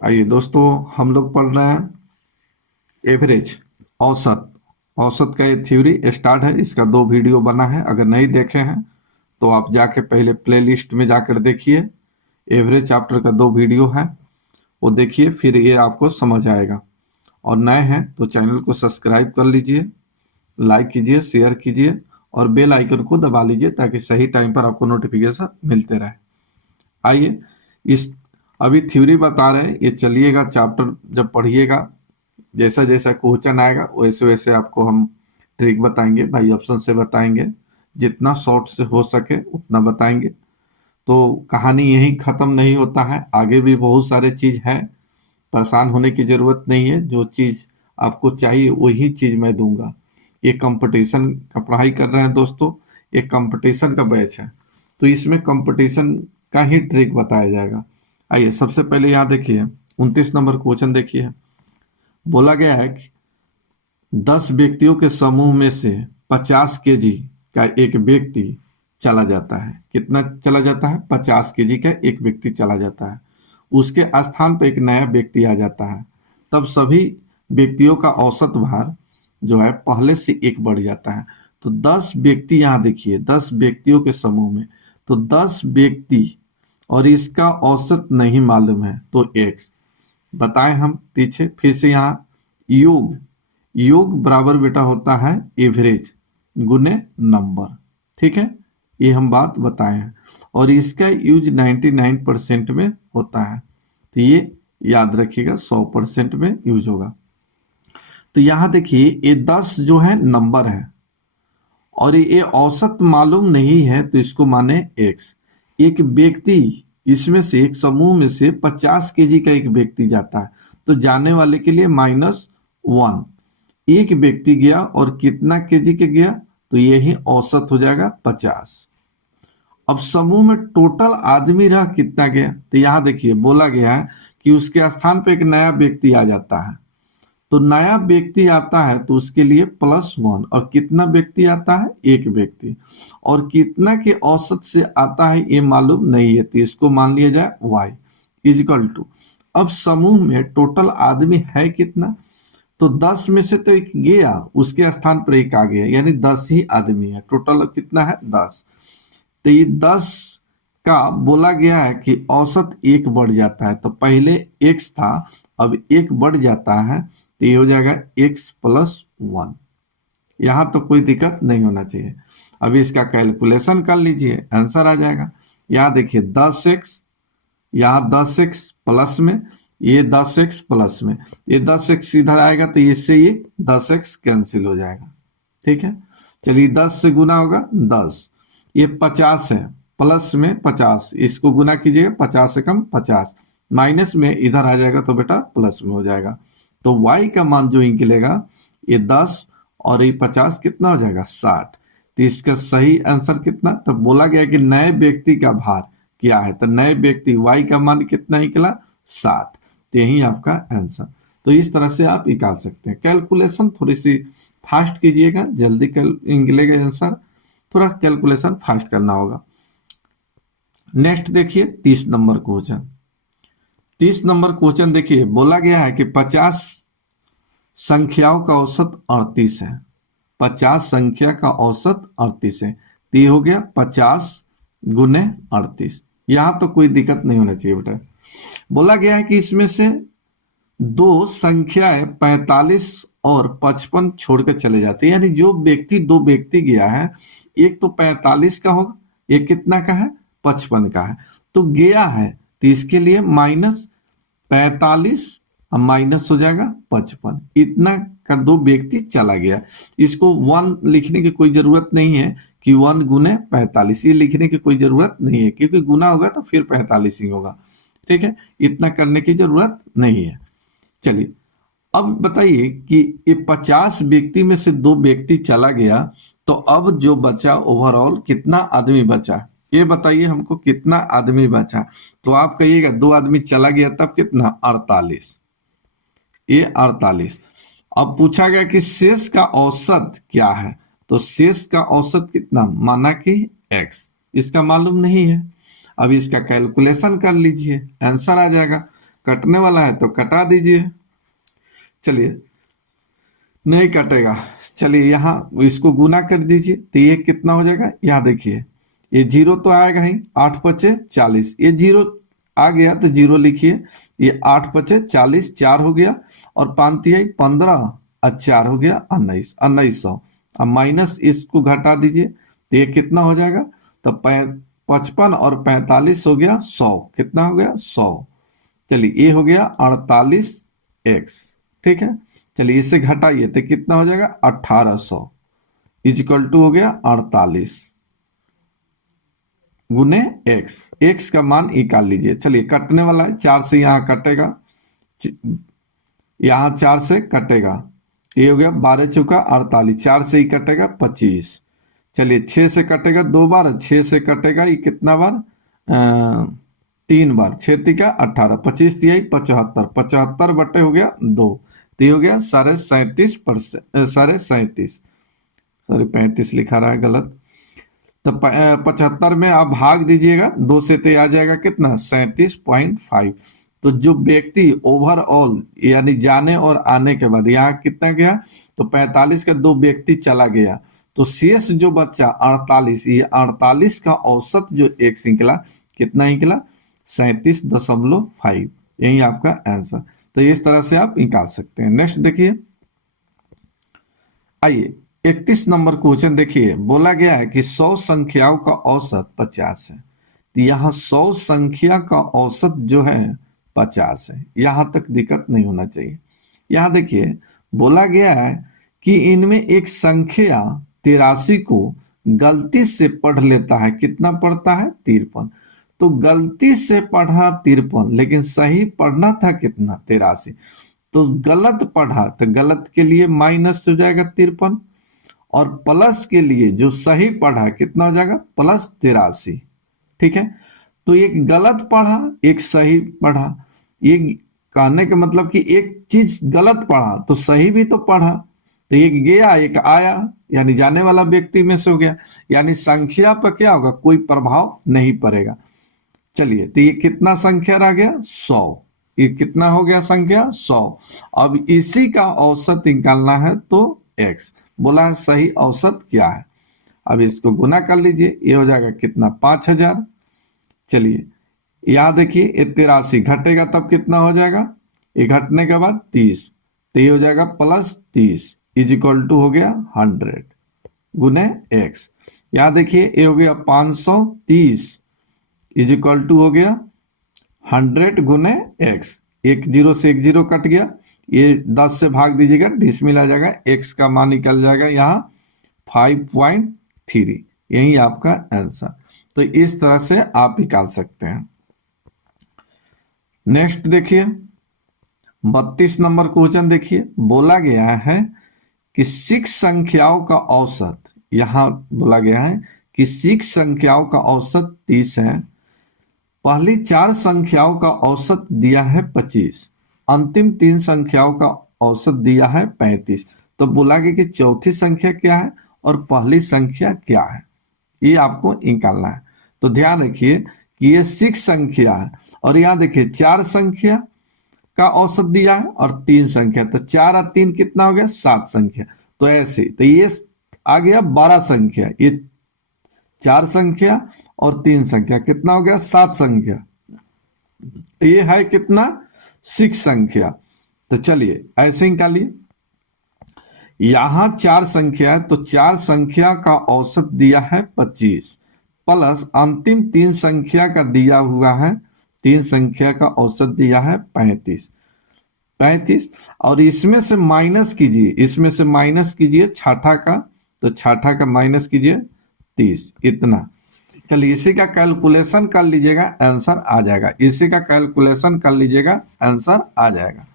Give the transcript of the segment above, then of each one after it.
आइए दोस्तों, हम लोग पढ़ रहे हैं एवरेज, औसत। औसत का ये थ्योरी स्टार्ट है। इसका 2 वीडियो बना है, अगर नहीं देखे हैं तो आप जाके पहले प्लेलिस्ट में जाकर देखिए। एवरेज चैप्टर का 2 वीडियो है, वो देखिए, फिर ये आपको समझ आएगा। और नए हैं तो चैनल को सब्सक्राइब कर लीजिए, लाइक कीजिए, शेयर कीजिए और बेल आइकन को दबा लीजिए ताकि सही टाइम पर आपको नोटिफिकेशन मिलते रहे। आइए, इस अभी थ्योरी बता रहे हैं, ये चलिएगा। चैप्टर जब पढ़िएगा, जैसा जैसा क्वेश्चन आएगा वैसे वैसे आपको हम ट्रिक बताएंगे, भाई ऑप्शन से बताएंगे, जितना शॉर्ट से हो सके उतना बताएंगे। तो कहानी यही खत्म नहीं होता है, आगे भी बहुत सारे चीज है। परेशान होने की जरूरत नहीं है, जो चीज आपको चाहिए वही चीज मैं दूंगा। ये कंपटीशन का पढ़ाई कर रहे हैं दोस्तों, ये कंपटीशन का बैच है, तो इसमें कंपटीशन का ही ट्रिक बताया जाएगा। आइए, सबसे पहले यहाँ देखिए, 29 नंबर क्वेश्चन देखिए। बोला गया है कि 10 व्यक्तियों के समूह में से 50 केजी का एक व्यक्ति चला जाता है। कितना चला जाता है? 50 केजी का एक व्यक्ति चला जाता है। उसके स्थान पर एक नया व्यक्ति आ जाता है। तब सभी व्यक्तियों का औसत भार जो है पहले से एक बढ़ जाता है। तो 10 व्यक्ति, यहाँ देखिए, 10 व्यक्तियों के समूह में, तो 10 व्यक्ति और इसका औसत नहीं मालूम है तो एक्स बताएं हम पीछे। फिर से यहाँ योग, योग बराबर बेटा होता है एवरेज गुने नंबर। ठीक है, ये हम बात बताए हैं और इसका यूज 99% में होता है, तो ये याद रखिएगा, 100% में यूज होगा। तो यहां देखिए, ये 10 जो है नंबर है और ये औसत मालूम नहीं है, तो इसको माने एक्स। एक व्यक्ति, इसमें से एक समूह में से 50 केजी का एक व्यक्ति जाता है, तो जाने वाले के लिए -1। एक व्यक्ति गया और कितना केजी के गया, तो यही औसत हो जाएगा 50। अब समूह में टोटल आदमी रहा कितना गया, तो यहां देखिए बोला गया है कि उसके स्थान पर एक नया व्यक्ति आ जाता है। तो नया व्यक्ति आता है तो उसके लिए +1, और कितना व्यक्ति आता है? एक व्यक्ति। और कितना के औसत से आता है ये मालूम नहीं है, तो इसको मान लिया जाए y इजिकल टू। अब समूह में टोटल आदमी है कितना, तो 10 में से तो एक गया, उसके स्थान पर एक आ गया, यानी 10 ही आदमी है। टोटल कितना है? 10। तो ये 10 का बोला गया है कि औसत एक बढ़ जाता है, तो पहले x था, अब एक बढ़ जाता है, तो ये हो जाएगा x+1। यहां तो कोई दिक्कत नहीं होना चाहिए। अभी इसका कैलकुलेशन कर लीजिए, आंसर आ जाएगा। यहाँ देखिए 10x, यहाँ 10x प्लस में, ये 10x प्लस में, ये 10x इधर आएगा तो इससे ये 10x कैंसिल हो जाएगा। ठीक है, चलिए 10 से गुना होगा 10, ये 50 है, प्लस में 50, इसको गुना कीजिएगा, 50 से कम 50, माइनस में इधर आ जाएगा तो बेटा प्लस में हो जाएगा। तो y का मान जो निकलेगा, ये 10 और ये 50 कितना हो जाएगा? 60। तो इसका सही आंसर कितना, तो बोला गया कि नए व्यक्ति का भार क्या है, तो नए व्यक्ति y का मान कितना निकला? 60। तो यही आपका आंसर। तो इस तरह से आप निकाल सकते हैं। कैलकुलेशन थोड़ी सी फास्ट कीजिएगा, जल्दी निकलेगा आंसर, थोड़ा कैलकुलेशन फास्ट करना होगा। नेक्स्ट देखिए 30 नंबर क्वेश्चन। 30 नंबर क्वेश्चन देखिए, बोला गया है कि 50 संख्याओं का औसत 38 है। 50 संख्या का औसत 38 है, तो ये हो गया 50 गुने 38। यहां तो कोई दिक्कत नहीं होना चाहिए बेटा। बोला गया है कि इसमें से दो संख्याएं 45 और 55 छोड़कर चले जाते हैं, यानी जो व्यक्ति, दो व्यक्ति गया है, एक तो 45 का होगा, एक कितना का है? 55 का है, तो गया है, तो इसके लिए -45 अब माइनस हो जाएगा 55, इतना का दो व्यक्ति चला गया। इसको 1 लिखने की कोई जरूरत नहीं है कि 1 गुने 45, ये लिखने की कोई जरूरत नहीं है, क्योंकि गुना होगा तो फिर 45 ही होगा। ठीक है, इतना करने की जरूरत नहीं है। चलिए, अब बताइए कि ये 50 व्यक्ति में से दो व्यक्ति चला गया, तो अब जो बचा ओवरऑल कितना आदमी बचा, ये बताइए हमको, कितना आदमी बचा। तो आप कहिएगा 2 आदमी चला गया, तब कितना? 48, ये 48। अब पूछा गया कि शेष का औसत क्या है, तो शेष का औसत कितना, माना कि x, इसका मालूम नहीं है। अब इसका कैलकुलेशन कर लीजिए, आंसर आ जाएगा। कटने वाला है तो कटा दीजिए। चलिए, नहीं कटेगा। चलिए यहाँ इसको गुना कर दीजिए तो ये कितना हो जाएगा, यहाँ देखिए ये जीरो तो आएगा ही, 8×5 = 40, ये जीरो आ गया तो जीरो लिखिए। ये 8×5 = 40, 4 हो गया, और 5×3 = 15 और 4 हो गया 19, 1900। अब माइनस इसको घटा दीजिए तो ये कितना हो जाएगा, तो 55 और 45 हो गया 100, कितना हो गया 100। चलिए ये हो गया 48x, ठीक है। चलिए इससे घटाइए तो कितना हो जाएगा 1800 = हो गया 48 गुने x। x का मान निकाल लीजिए। चलिए कटने वाला है, 4 से यहाँ कटेगा, यहाँ 4 से कटेगा, ये हो गया 12×4 = 48, 4 से ही कटेगा 25। चलिए 6 से कटेगा 2 बार, 6 से कटेगा ये कितना बार, 3 बार, 6×3 = 18, 25×3 = 75, 75 बटे हो गया 2, तो ये हो गया 37.5%, 37.5, सॉरी 35 लिखा रहा है गलत। तो 75 में आप भाग दीजिएगा 2 से, तो आ जाएगा कितना 37.5। तो जो व्यक्ति ओवरऑल यानी जाने और आने के बाद यहाँ कितना गया, तो 45 का 2 व्यक्ति चला गया, तो शेष जो बच्चा 48, ये 48 का औसत जो x निकला, कितना निकला 37.5। यही आपका आंसर। तो इस तरह से आप निकाल सकते हैं। नेक्स्ट देखिए, आइए 31 नंबर क्वेश्चन देखिए। बोला गया है कि 100 संख्याओं का औसत 50 है, तो यहाँ 100 संख्या का औसत जो है 50 है। यहां तक दिक्कत नहीं होना चाहिए। यहां देखिए बोला गया है कि इनमें एक संख्या 83 को गलती से पढ़ लेता है, कितना पढ़ता है 53। तो गलती से पढ़ा 53, लेकिन सही पढ़ना था कितना 83, तो गलत पढ़ा तो गलत के लिए माइनस हो जाएगा 53, और प्लस के लिए जो सही पढ़ा कितना हो जाएगा +83, ठीक है। तो एक गलत पढ़ा एक सही पढ़ा, ये कहने का मतलब कि एक चीज गलत पढ़ा तो सही भी तो पढ़ा, तो एक गया एक आया, यानी जाने वाला व्यक्ति में से हो गया, यानी संख्या पर क्या होगा, कोई प्रभाव नहीं पड़ेगा। चलिए तो ये कितना संख्या रह गया 100, ये कितना हो गया संख्या 100। अब इसी का औसत निकालना है, तो x बोला है सही औसत क्या है। अब इसको गुना कर लीजिए, ये हो जाएगा कितना 5000। चलिए यहां देखिए ये 83 घटेगा तब कितना हो जाएगा, ये घटने के बाद 30, तो ये हो जाएगा +30 = हो गया 100 गुने x। यहां देखिए ये हो गया 530 = हो गया 100 गुने x। एक जीरो से एक जीरो कट गया, ये 10 से भाग दीजिएगा, डिसमिल आ जाएगा, x का मान निकल जाएगा यहाँ 5.3। यही आपका आंसर। तो इस तरह से आप निकाल सकते हैं। नेक्स्ट देखिए 32 नंबर क्वेश्चन देखिए। बोला गया है कि 6 संख्याओं का औसत, यहां बोला गया है कि 6 संख्याओं का औसत 30 है। पहली 4 संख्याओं का औसत दिया है 25, अंतिम 3 संख्याओं का औसत दिया है 35। तो बोला गया कि चौथी संख्या क्या है और पहली संख्या क्या है, ये आपको निकालना है। तो ध्यान रखिए कि ये 6 संख्या है, और यहां देखिए 4 संख्या का औसत दिया है और 3 संख्या, तो 4 और 3 कितना हो गया 7 संख्या। तो ऐसे तो ये आ गया 12 संख्या, ये 4 संख्या और 3 संख्या कितना हो गया 7 संख्या, ये है कितना 6 संख्या। तो चलिए ऐसे निकालिए, यहां 4 संख्या है तो 4 संख्या का औसत दिया है 25 प्लस अंतिम 3 संख्या का दिया हुआ है, 3 संख्या का औसत दिया है 35, और इसमें से माइनस कीजिए, इसमें से माइनस कीजिए छठा का, तो छठा का माइनस कीजिए 30, इतना। चलिए इसी का कैलकुलेशन कर लीजिएगा, आंसर आ जाएगा। इसी का कैलकुलेशन कर लीजिएगा, आंसर आ जाएगा।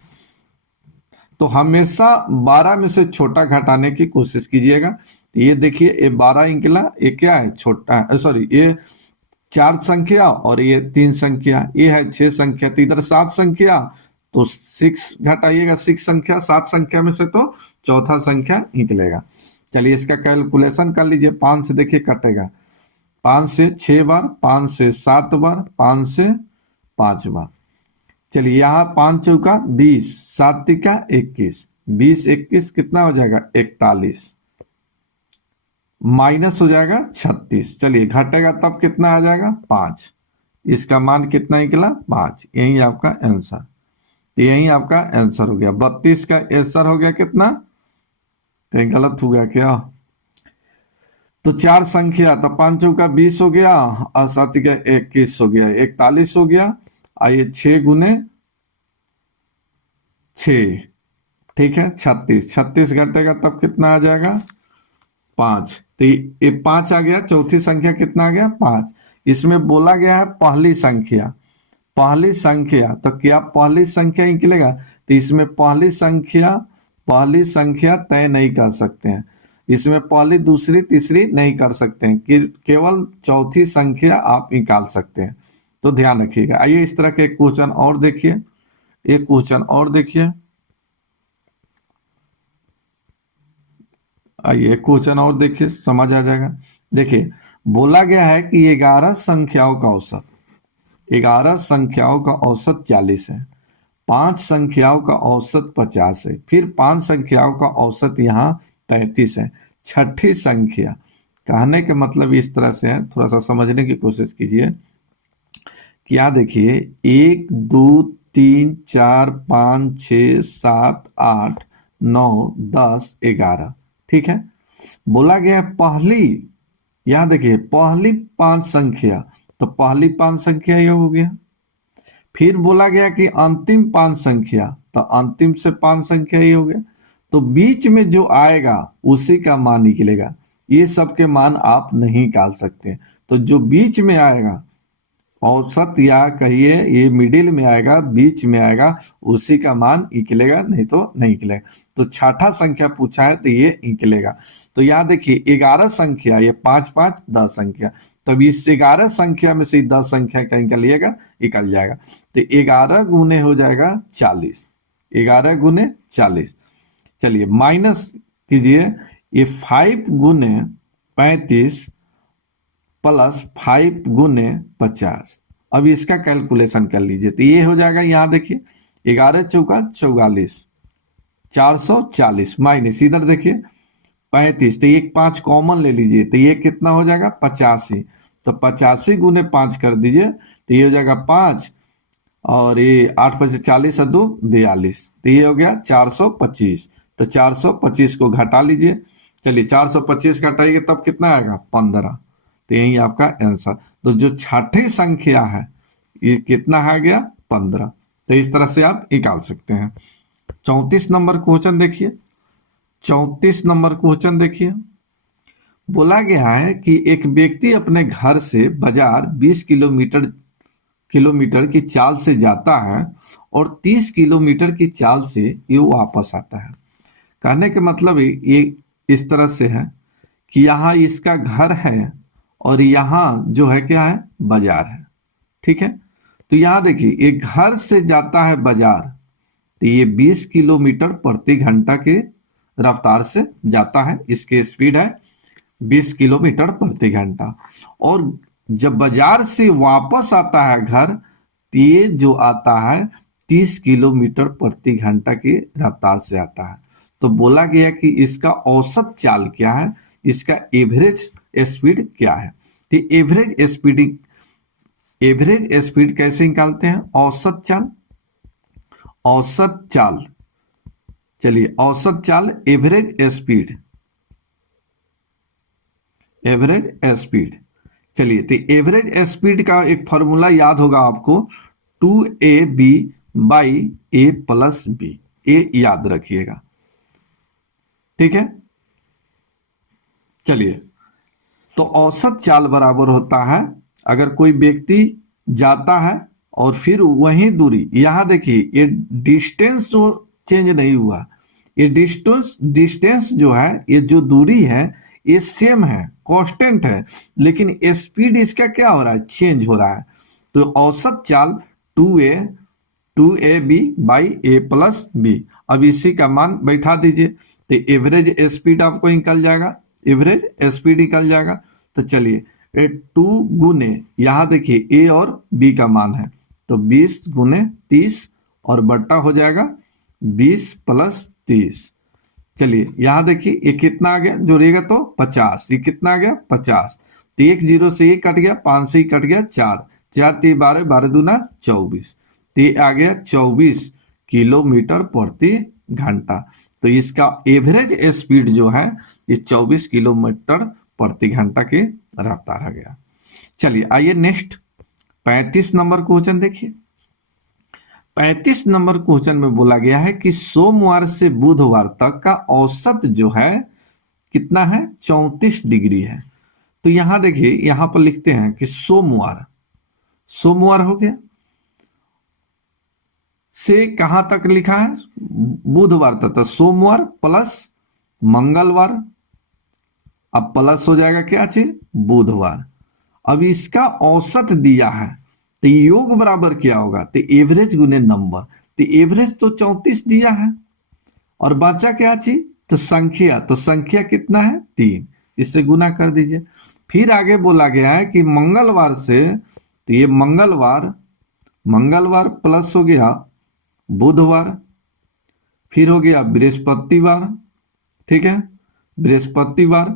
तो हमेशा 12 में से छोटा घटाने की कोशिश कीजिएगा। ये देखिए ये 12 निकला, ये क्या है छोटा, सॉरी ये 4 संख्या और ये 3 संख्या, ये है 6 संख्या, तो इधर 7 संख्या, तो 6 घटाइएगा 6 संख्या, 7 संख्या में से तो चौथा संख्या निकलेगा। चलिए इसका कैलकुलेशन कर लीजिए। 5 से देखिए कटेगा, 5 से 6 बार, 5 से 7 बार, 5 से 5 बार, चलिए यहाँ 5 चौका 20, 7 तिका 21, 20 21 कितना हो जाएगा 41, माइनस हो जाएगा 36। चलिए घटेगा तब कितना आ जाएगा 5, इसका मान कितना निकला 5, यही आपका आंसर। यही आपका आंसर हो गया 32 का आंसर हो गया कितना, कहीं गलत हो गया क्या? तो चार संख्या, तो 5 चौका 20 हो गया और 7 का 21 हो गया, 41 हो गया। आइए 6 गुने 6, ठीक है 36, 36 घटेगा तब कितना आ जाएगा 5। तो ये 5 आ गया, चौथी संख्या कितना आ गया 5। इसमें बोला गया है पहली संख्या, पहली संख्या, तो क्या पहली संख्या निकलेगा? तो इसमें पहली संख्या तय नहीं कर सकते हैं, इसमें पहली दूसरी तीसरी नहीं कर सकते हैं, केवल चौथी संख्या आप निकाल सकते हैं, तो ध्यान रखिएगा। आइए इस तरह के एक क्वेश्चन और देखिए, एक क्वेश्चन और देखिए, आइए क्वेश्चन और देखिए समझ आ जाएगा। देखिए बोला गया है कि 11 संख्याओं का औसत, 11 संख्याओं का औसत 40 है, 5 संख्याओं का औसत 50 है, फिर 5 संख्याओं का औसत यहाँ 35 है, छठी संख्या। कहने के मतलब इस तरह से है, थोड़ा सा समझने की कोशिश कीजिए। क्या देखिए 1 2 3 4 5 6 7 8 9 10 11, ठीक है। बोला गया पहली, यहां देखिए पहली 5 संख्या, तो पहली 5 संख्या ये हो गया। फिर बोला गया कि अंतिम 5 संख्या, तो अंतिम से 5 संख्या ये हो गया। तो बीच में जो आएगा उसी का मान निकलेगा, ये सब के मान आप नहीं निकाल सकते। तो जो बीच में आएगा औसत या कहिए ये मिडिल में आएगा, बीच में आएगा, उसी का मान निकलेगा, नहीं तो नहीं निकलेगा। तो छठा संख्या पूछा है तो ये निकलेगा। तो यहाँ देखिए 11 संख्या, ये 5 5 10 संख्या, तब इस 11 संख्या में से 10 संख्या का निकलिएगा, निकल जाएगा। तो 11 गुने हो जाएगा 40, 11 गुने 40। चलिए माइनस कीजिए, ये 5 गुने 35 प्लस 5 गुने 50। अब इसका कैलकुलेशन कर लीजिए, तो ये हो जाएगा, यहाँ देखिए 11 चौका 44, 440 माइनस इधर देखिए 35, तो एक 5 कॉमन ले लीजिए, तो ये कितना हो जाएगा 85। तो 85 गुने 5 कर दीजिए, तो ये हो जाएगा 5, और ये 8 5 40 और 2 42, तो ये हो गया 425। तो 425 को घटा लीजिए, चलिए 425 घटाइए तब कितना आएगा 15। तो यही आपका आंसर। तो जो छठी संख्या है ये कितना आ गया 15। तो इस तरह से आप निकाल सकते हैं। 34 नंबर क्वेश्चन देखिए, 34 नंबर क्वेश्चन देखिए। बोला गया है कि एक व्यक्ति अपने घर से बाजार 20 किलोमीटर की चाल से जाता है और 30 किलोमीटर की चाल से ये वापस आता है। कहने के मतलब ये इस तरह से है कि यहाँ इसका घर है और यहाँ जो है क्या है बाजार है, ठीक है। तो यहाँ देखिए ये घर से जाता है बाजार, तो ये 20 किलोमीटर प्रति घंटा के रफ्तार से जाता है, इसकी स्पीड है 20 किलोमीटर प्रति घंटा। और जब बाजार से वापस आता है घर, तो ये जो आता है 30 किलोमीटर प्रति घंटा की रफ्तार से आता है। तो बोला गया कि इसका औसत चाल क्या है, इसका एवरेज स्पीड क्या है। तो एवरेज स्पीड कैसे निकालते हैं, औसत चाल, औसत चाल, चलिए औसत चाल एवरेज स्पीड, एवरेज स्पीड। चलिए तो एवरेज स्पीड का एक फॉर्मूला याद होगा आपको, 2ab by a plus B, ये याद रखिएगा, ठीक है। चलिए तो औसत चाल बराबर होता है, अगर कोई व्यक्ति जाता है और फिर वही दूरी, यहां देखिए ये डिस्टेंस जो चेंज नहीं हुआ, ये डिस्टेंस जो है, ये जो दूरी है ये सेम है, कांस्टेंट है, लेकिन स्पीड इसका क्या हो रहा है, चेंज हो रहा है। तो औसत चाल 2ab by a plus B. अब इसी का मान बैठा दीजिए, तो एवरेज स्पीड आपको निकल जाएगा, एवरेज स्पीड निकल जाएगा। तो चलिए 2 गुने, यहां देखिए a और b का मान है, तो 20 गुने 30 और बट्टा हो जाएगा 20 प्लस 30। चलिए यहां देखिए ये कितना आ गया, जोड़िएगा तो 50। ये कितना आ गया 50। तो एक जीरो से ये कट गया, 5 से ही कट गया 4, 4 3 12, 12 दूना 24। तो ये आ गया 24 किलोमीटर प्रति घंटा। तो इसका एवरेज स्पीड जो है ये 24 किलोमीटर प्रति घंटा के रफ्तार आ गया। चलिए आइए नेक्स्ट 35 नंबर क्वेश्चन देखिए। 35 नंबर क्वेश्चन में बोला गया है कि सोमवार से बुधवार तक का औसत जो है कितना है, 34 डिग्री है। तो यहां देखिए, यहां पर लिखते हैं कि सोमवार, सोमवार हो गया, से कहां तक लिखा है, बुधवार तक। तो सोमवार प्लस मंगलवार, अब प्लस हो जाएगा क्या चीज, बुधवार। अब इसका औसत दिया है तो योग बराबर क्या होगा, तो एवरेज गुने नंबर। तो एवरेज तो 34 दिया है और बचा क्या चीज, तो संख्या। तो संख्या कितना है 3, इससे गुना कर दीजिए। फिर आगे बोला गया है कि मंगलवार से, तो ये मंगलवार, मंगलवार प्लस हो गया बुधवार, फिर हो गया बृहस्पतिवार, ठीक है, बृहस्पतिवार।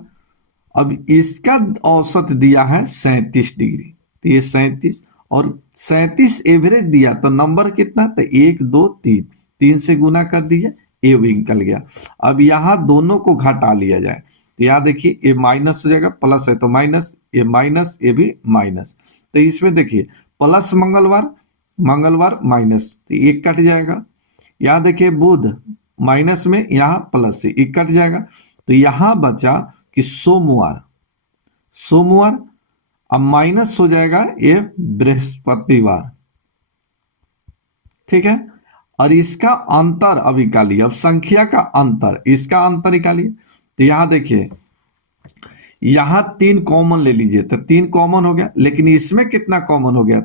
अब इसका औसत दिया है 37 डिग्री, तो ये 37 और 37 एवरेज दिया, तो नंबर कितना, तो 1 2 3, 3 से गुना कर दीजिए, ए भी निकल गया। अब यहां दोनों को घटा लिया जाए, तो यहां देखिए ये माइनस हो जाएगा, प्लस है तो माइनस, ये माइनस ये भी माइनस। तो इसमें देखिए प्लस मंगलवार, मंगलवार माइनस, तो एक कट जाएगा। यहां देखिए बुध माइनस में, यहां प्लस से एक कट जाएगा। तो यहां बचा कि सोमवार, सोमवार, अब माइनस हो जाएगा ये बृहस्पतिवार, ठीक है। और इसका अंतर अभी निकालिए, अब संख्या का अंतर, इसका अंतर निकालिए। तो यहां देखिए, यहां 3 कॉमन ले लीजिए, तो 3 कॉमन हो गया, लेकिन इसमें कितना कॉमन हो गया,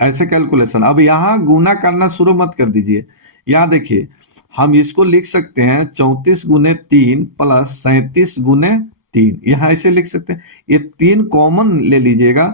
ऐसे कैलकुलेशन। अब यहां गुना करना शुरू मत कर दीजिए। यहां देखिए हम इसको लिख सकते हैं 34 गुने 3 प्लस 37 गुने 3, यहां ऐसे लिख सकते हैं। ये 3 कॉमन ले लीजिएगा,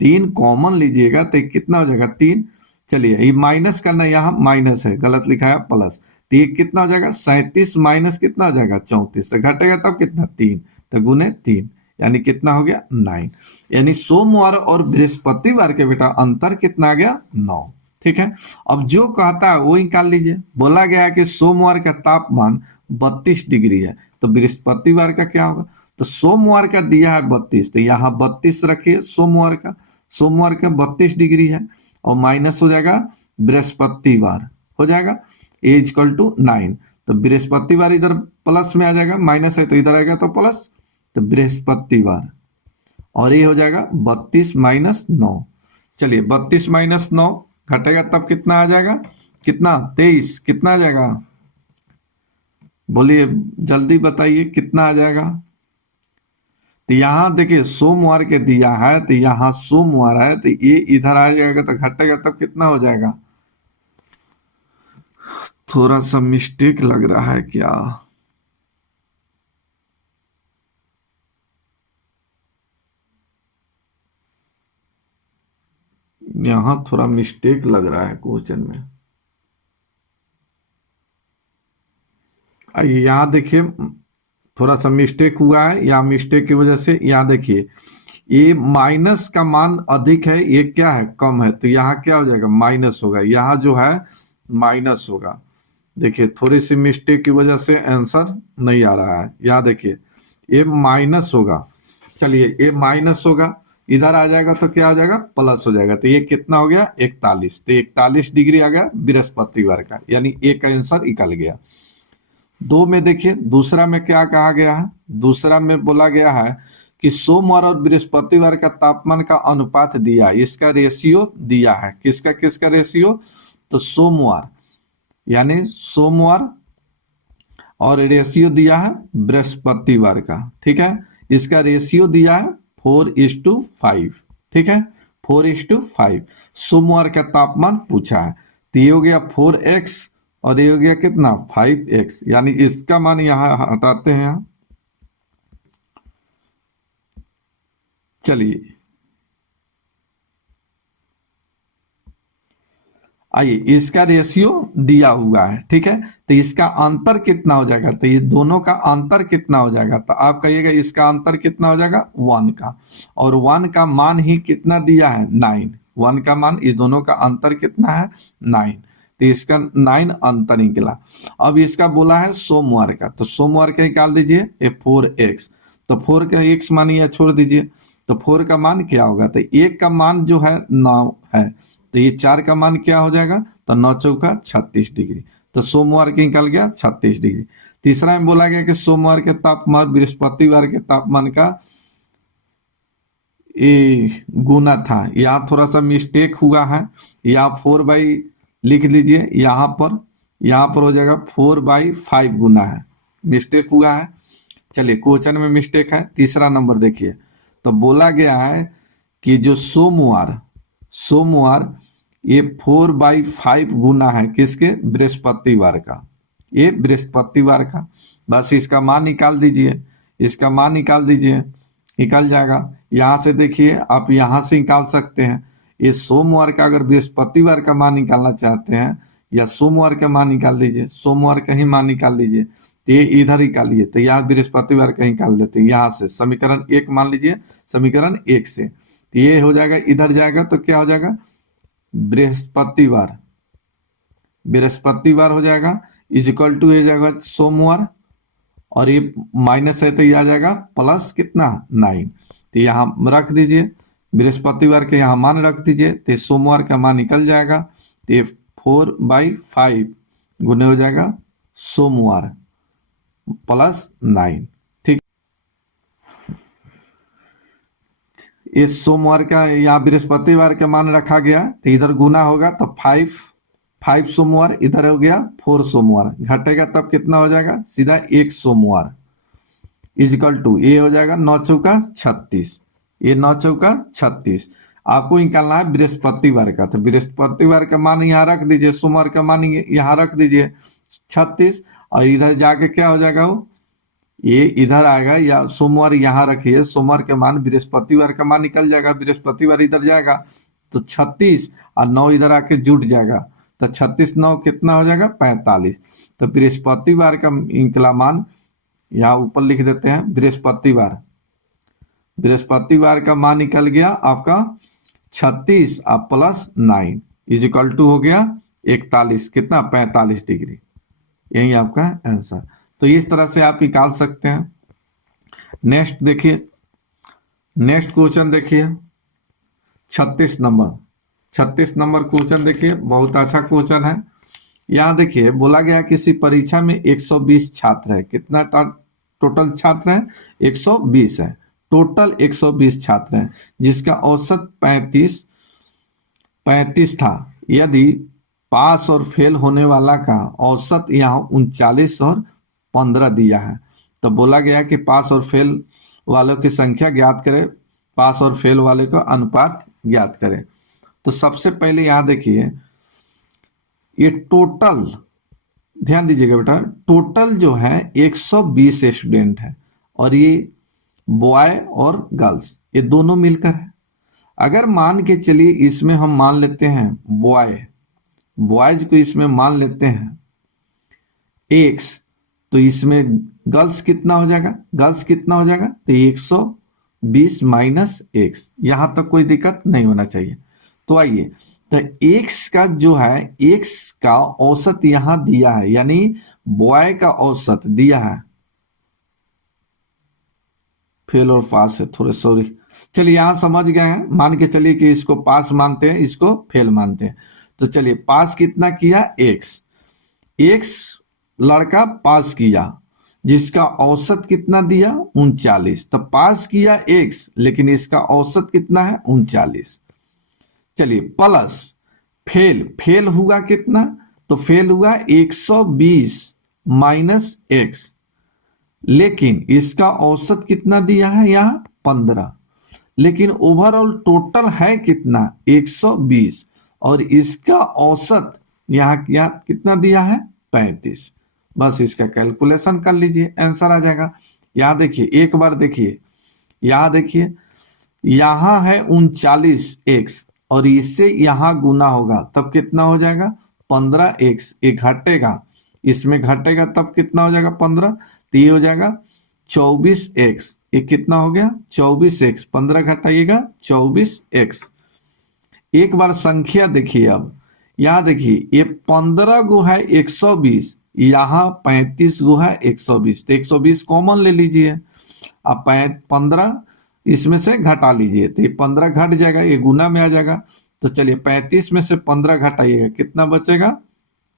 3 कॉमन लीजिएगा तो कितना हो जाएगा 3। चलिए ये माइनस करना, यहाँ माइनस है, गलत लिखा है प्लस। तो ये कितना हो जाएगा 37 माइनस कितना हो जाएगा 34, तो घटेगा तब कितना 3, तो गुने 3, यानी कितना हो गया 9। यानी सोमवार और बृहस्पतिवार के बेटा अंतर कितना आ गया 9, ठीक है। अब जो कहता है वो निकाल लीजिए। बोला गया है कि सोमवार का तापमान 32 डिग्री है, तो बृहस्पतिवार का क्या होगा, तो सोमवार का दिया है 32, तो यहाँ 32 रखिए सोमवार का, सोमवार का 32 डिग्री है, और माइनस हो जाएगा बृहस्पतिवार, हो जाएगा =9। तो बृहस्पतिवार इधर प्लस में आ जाएगा, माइनस है तो इधर आएगा तो प्लस, तो बृहस्पतिवार, और ये हो जाएगा 32 माइनस 9। चलिए 32 माइनस 9 घटेगा तब कितना आ जाएगा, कितना 23, कितना आ जाएगा, बोलिए जल्दी बताइए कितना आ जाएगा। तो यहां देखिए सोमवार के दिया है, तो यहां सोमवार है, तो ये इधर आ जाएगा तो घटेगा तब कितना हो जाएगा, थोड़ा सा मिस्टेक लग रहा है क्या, यहां थोड़ा मिस्टेक लग रहा है क्वेश्चन में। यहाँ देखिए थोड़ा सा मिस्टेक हुआ है, या मिस्टेक की वजह से यहाँ देखिए ये माइनस का मान अधिक है, ये क्या है कम है, तो यहाँ क्या हो जाएगा माइनस होगा, यहाँ जो है माइनस होगा। देखिए थोड़ी सी मिस्टेक की वजह से आंसर नहीं आ रहा है। यहाँ देखिए ये माइनस होगा, चलिए ये माइनस होगा, इधर आ जाएगा तो क्या हो जाएगा प्लस हो जाएगा, तो ये कितना हो गया 41, तो 41 डिग्री आ गया बृहस्पतिवार का, यानी एक आंसर निकल गया। 2 में देखिए दूसरा में क्या कहा गया है, दूसरा में बोला गया है कि सोमवार और बृहस्पतिवार का तापमान का अनुपात दिया, इसका रेशियो दिया है, किसका किसका रेशियो, तो सोमवार, यानी सोमवार, और रेशियो दिया है बृहस्पतिवार का, ठीक है। इसका रेशियो दिया है 4:5, ठीक है, 4:5। सोमवार का तापमान पूछा है, तो ये हो गया 4x और ये हो गया कितना 5x, यानी इसका मान यहां हटाते हैं यहाँ। चलिए आइए, इसका रेशियो दिया हुआ है, ठीक है, तो इसका अंतर कितना हो जाएगा, तो ये दोनों का अंतर कितना हो जाएगा, तो आप कहिएगा इसका अंतर कितना हो जाएगा 1 का, और 1 का मान ही कितना दिया है 9, 1 का मान, ये दोनों का अंतर कितना है 9, तो इसका 9 अंतर निकला। अब इसका बोला है सोमवार का, तो सोमवार का निकाल दीजिए, ये 4x, तो 4 का x मान यह छोड़ दीजिए, तो 4 का मान क्या होगा, तो 1 का मान जो है 9 है, तो ये 4 का मान क्या हो जाएगा, तो 9 चौका 36 डिग्री, तो सोमवार के निकल गया 36 डिग्री। तीसरा में बोला गया कि सोमवार के तापमान बृहस्पतिवार के तापमान का ये गुना था, यहाँ थोड़ा सा मिस्टेक हुआ है, यहाँ 4/, लिख लीजिए यहाँ पर हो जाएगा 4/5 गुना है, मिस्टेक हुआ है। चलिए, क्वेश्चन में मिस्टेक है। तीसरा नंबर देखिए, तो बोला गया है कि जो सोमवार ये 4/5 गुना है किसके, बृहस्पतिवार का, ये बृहस्पतिवार का, बस इसका मान निकाल दीजिए, इसका मान निकाल दीजिए, निकल जाएगा। यहां से देखिए, आप यहां से निकाल सकते हैं, ये सोमवार का अगर बृहस्पतिवार का मान निकालना चाहते हैं, या सोमवार का मान निकाल दीजिए, सोमवार का ही मान निकाल लीजिए, तो ये इधर निकालिए, तो यहाँ बृहस्पतिवार का निकाल देते हैं, यहाँ से समीकरण 1 मान लीजिए, समीकरण 1 से, तो ये हो जाएगा, इधर जाएगा तो क्या हो जाएगा, बृहस्पतिवार हो जाएगा, इज इक्वल टू ये जाएगा सोमवार, और ये माइनस है तो ये आ जाएगा प्लस कितना 9, तो यहाँ रख दीजिए, बृहस्पतिवार के यहाँ मान रख दीजिए, तो सोमवार का मान निकल जाएगा, तो ये 4/5 गुने हो जाएगा सोमवार प्लस 9, ठीक। इस सोमवार का यहाँ बृहस्पतिवार का मान रखा गया, तो इधर गुना होगा, तो 5 सोमवार, इधर हो गया 4 सोमवार, घटेगा तब कितना हो जाएगा, सीधा 1 सोमवार इजिकल टू ये हो जाएगा 9 चौका 36, ये 9 चौका 36। आपको निकालना है बृहस्पतिवार का, तो बृहस्पतिवार का मान यहाँ रख दीजिए, सोमवार का मान यहाँ रख दीजिए 36, और इधर जाके क्या हो जाएगा, वो ये इधर आएगा, या सोमवार यहाँ रखिए, सोमवार के मान बृहस्पतिवार का मान निकल जाएगा, बृहस्पतिवार इधर जाएगा तो 36 और 9 इधर आके जुट जाएगा, तो 36 9 कितना हो जाएगा 45, तो बृहस्पतिवार का निकला मान यहाँ ऊपर लिख देते हैं, बृहस्पतिवार का मान निकल गया आपका 36 और प्लस 9 इज इक्वल टू हो गया 41, कितना 45 डिग्री, यही आपका आंसर। तो इस तरह से आप निकाल सकते हैं। नेक्स्ट देखिए, नेक्स्ट क्वेश्चन देखिए 36 नंबर क्वेश्चन देखिए, बहुत अच्छा क्वेश्चन है। यहाँ देखिए, बोला गया किसी परीक्षा में 120 छात्र है, कितना टोटल छात्र है 120 है, टोटल 120 छात्र हैं, जिसका औसत 35 था। यदि पास और फेल होने वाला का औसत यहाँ 39 और 15 दिया है, तो बोला गया कि पास और फेल वालों की संख्या ज्ञात करें, पास और फेल वाले का अनुपात ज्ञात करें। तो सबसे पहले यहाँ देखिए, ये टोटल ध्यान दीजिएगा बेटा, टोटल जो है 120 स्टूडेंट है, और ये बॉय और गर्ल्स ये दोनों मिलकर है। अगर मान के चलिए इसमें हम मान लेते हैं बॉयज को इसमें मान लेते हैं x, तो इसमें गर्ल्स कितना हो जाएगा, तो 120 माइनस x, यहां तक कोई दिक्कत नहीं होना चाहिए। तो आइए, तो x का जो है, x का औसत यहां दिया है, यानी बॉय का औसत दिया है, फेल और पास है थोड़े, सॉरी, चलिए यहां समझ गए हैं, मान के चलिए कि इसको पास मानते हैं, इसको फेल मानते हैं। तो चलिए, पास कितना किया x लड़का पास किया, जिसका औसत कितना दिया 39, तो पास किया x, लेकिन इसका औसत कितना है 39। चलिए, प्लस फेल हुआ कितना, तो फेल हुआ 120 माइनस x, लेकिन इसका औसत कितना दिया है यहाँ 15, लेकिन ओवरऑल टोटल है कितना 120, और इसका औसत यहाँ कितना दिया है 35। बस इसका कैलकुलेशन कर लीजिए, आंसर आ जाएगा। यहाँ देखिए, एक बार देखिए, यहाँ देखिए, यहाँ है 39x, और इससे यहाँ गुना होगा तब कितना हो जाएगा 15x, ये घटेगा, इसमें घटेगा तब कितना हो जाएगा 15, तो ये हो जाएगा 24x। ये कितना हो गया 24x, 15 घटाइएगा 24x। एक बार संख्या देखिए, अब यहाँ देखिए ये 15 गो है 120, यहाँ 35 गो है 120, तो 120 कॉमन ले लीजिए। अब 15 इसमें से घटा लीजिए, तो ये 15 घट जाएगा, ये गुना में आ जाएगा। तो चलिए 35 में से 15 घटाइएगा, कितना बचेगा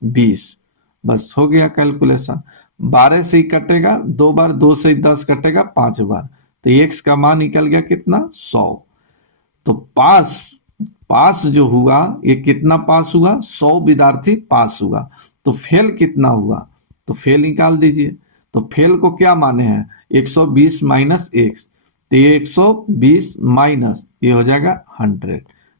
20। बस हो गया कैलकुलेशन। 12 से ही कटेगा 2 बार, 2 से ही 10 कटेगा 5 बार, तो x का मान निकल गया कितना 100। तो पास पास जो हुआ ये कितना पास हुआ 100 विद्यार्थी पास हुआ। तो फेल कितना हुआ, तो फेल निकाल दीजिए। तो फेल को क्या माने हैं 120 माइनस x, तो ये 120 माइनस ये हो जाएगा 100,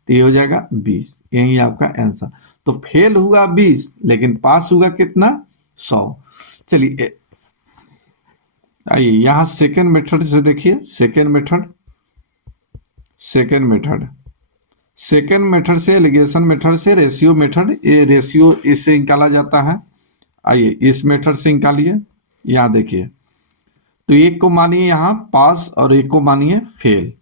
तो ये हो जाएगा 20। यही आपका आंसर। तो फेल हुआ 20 लेकिन पास हुआ कितना 100। चलिए आइए यहां सेकेंड मेथड से देखिए। सेकेंड मेथड से एलिगेशन मेथड से रेशियो मेथड, ये रेशियो इससे निकाला जाता है। आइए इस मेथड से निकालिए। यहां देखिए, तो एक को मानिए यहाँ पास और एक को मानिए फेल।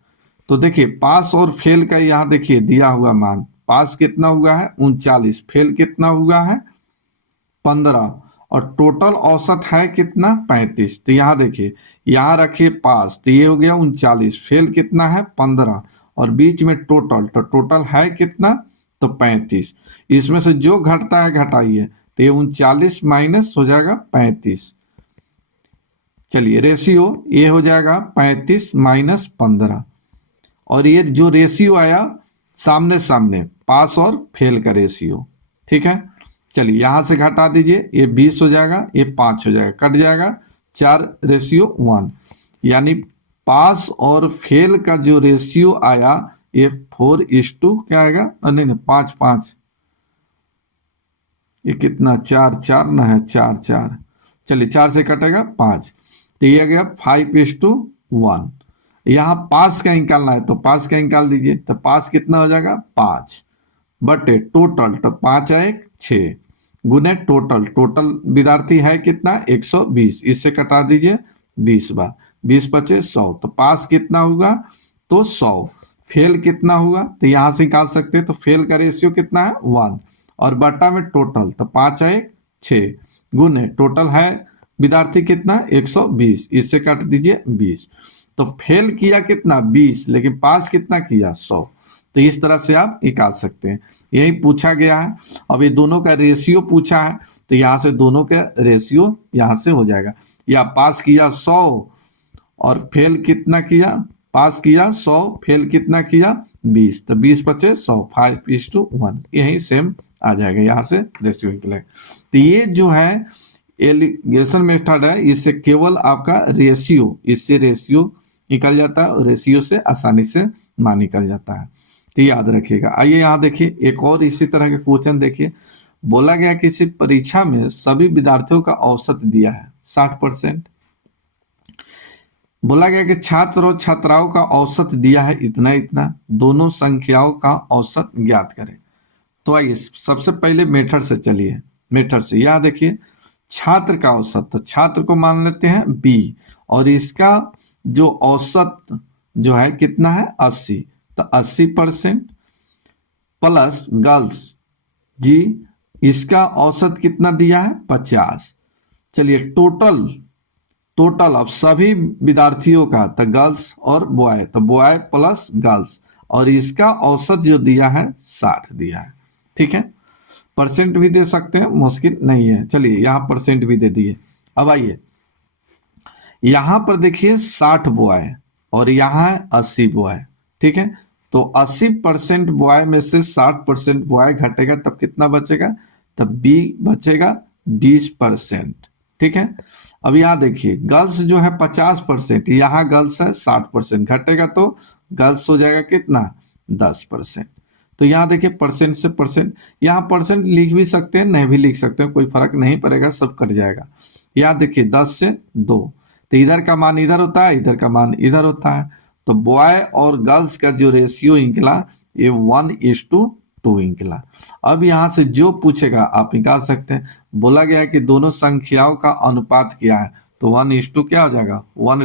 तो देखिए पास और फेल का यहाँ देखिए दिया हुआ मान, पास कितना हुआ है 39, फेल कितना हुआ है 15, और टोटल औसत है कितना 35। तो यहाँ देखिए, यहाँ रखिए पास, तो ये हो गया 39, फेल कितना है 15, और बीच में टोटल, तो टोटल है कितना तो 35। इसमें से जो घटता है घटाइए, तो ये 39 माइनस हो जाएगा 35। चलिए रेशियो ये हो जाएगा 35 माइनस 15, और ये जो रेशियो आया सामने सामने पास और फेल का रेशियो, ठीक है। चलिए यहां से घटा दीजिए, ये 20 हो जाएगा, ये 5 हो जाएगा, कट जाएगा 4 रेशियो 1, यानी पास और फेल का जो रेशियो आया ये 4:2 क्या आएगा, नहीं 5:5, ये कितना 4:4 ना है 4:4, चलिए 4 से कटेगा 5, तो ये आ गया 5:1। यहाँ पास का निकालना है तो पास का निकाल दीजिए, तो पास कितना हो जाएगा 5 बटे टोटल, तो 5 है 6 गुने टोटल विद्यार्थी है कितना 120, इससे कटा दीजिए 20 बार, 20 बचे 100, तो पास कितना होगा तो 100। फेल कितना हुआ तो यहां से निकाल सकते हैं, तो फेल का रेशियो कितना है 1, और बटा में टोटल, तो 5 है 6 गुने टोटल है विद्यार्थी कितना 120, इससे काट दीजिए 20। तो फेल किया कितना 20 लेकिन पास कितना किया 100। तो इस तरह से आप निकाल सकते हैं, यही पूछा गया है। अब ये दोनों का रेशियो पूछा है, तो यहाँ से दोनों का रेशियो यहाँ से हो जाएगा, या पास किया 100 और फेल कितना किया, पास किया 100 फेल कितना किया 20, तो 20 बचे 100, 5:1, यही सेम आ जाएगा, यहाँ से रेशियो निकलेगा। तो ये जो है एलिगेशन मेथड है, इससे केवल आपका रेशियो, इससे रेशियो निकल जाता है, और रेशियो से आसानी से मान निकल जाता है, तो याद रखिएगा। आइए यहाँ देखिए एक और इसी तरह के क्वेश्चन देखिए। बोला गया किसी परीक्षा में सभी विद्यार्थियों का औसत दिया है 60%। बोला गया कि छात्र और छात्राओं का औसत दिया है इतना इतना, दोनों संख्याओं का औसत ज्ञात करें। तो आइए सबसे पहले मेथड से चलिए, मेथड से यहाँ देखिए छात्र का औसत, तो छात्र को मान लेते हैं B, और इसका जो औसत जो है कितना है 80, तो 80% प्लस गर्ल्स G, इसका औसत कितना दिया है 50। चलिए टोटल अब सभी विद्यार्थियों का, तो गर्ल्स और बॉय, तो बॉय प्लस गर्ल्स, और इसका औसत जो दिया है 60 दिया है, ठीक है। परसेंट भी दे सकते हैं, मुश्किल नहीं है। चलिए यहाँ परसेंट भी दे दिए। अब आइए यहां पर देखिए 60 बॉय और यहाँ 80 बॉय, ठीक है। तो 80% बॉय में से 60% बॉय घटेगा, तब कितना बचेगा, तब बी बचेगा 20%, ठीक है। अब यहाँ देखिए गर्ल्स जो है 50%, यहाँ गर्ल्स है 60%, घटेगा तो गर्ल्स हो जाएगा कितना 10%। तो यहाँ देखिए परसेंट से परसेंट, यहाँ परसेंट लिख भी सकते हैं नहीं भी लिख सकते हैं, कोई फर्क नहीं पड़ेगा, सब कट जाएगा। यहाँ देखिए 10 से 2, तो इधर का मान इधर होता है, इधर का मान इधर होता है, तो बॉय और गर्ल्स का जो रेशियो निकला ये 1:2 निकला। अब यहाँ से जो पूछेगा आप निकाल सकते हैं। बोला गया है कि दोनों संख्याओं का अनुपात क्या है, तो 1:2 क्या हो जाएगा, 1